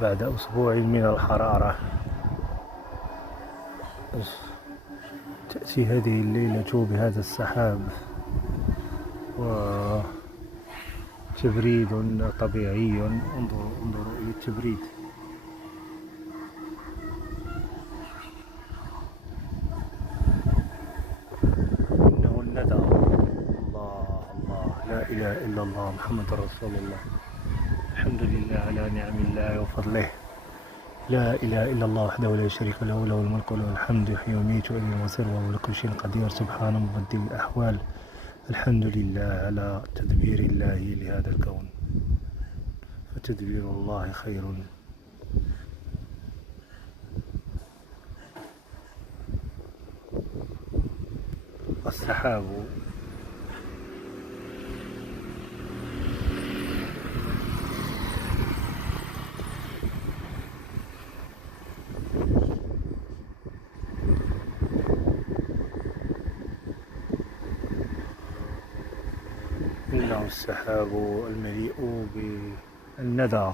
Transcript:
بعد أسبوع من الحرارة تأتي هذه الليلة بهذا السحاب وتبريد طبيعي. انظروا إلى التبريد. إنه الندى. الله الله، لا إله إلا الله، محمد رسول الله. الحمد لله على نعم الله وفضله. لا إله إلا الله وحده لا شريك له، له الملك وله الحمد، يحيي ويميت وإليه المصير وهو على كل شيء قدير، سبحان مبدل الأحوال. الحمد لله على تدبير الله لهذا الكون، فتدبير الله خير. السحاب إنه السحاب المليء بالندى.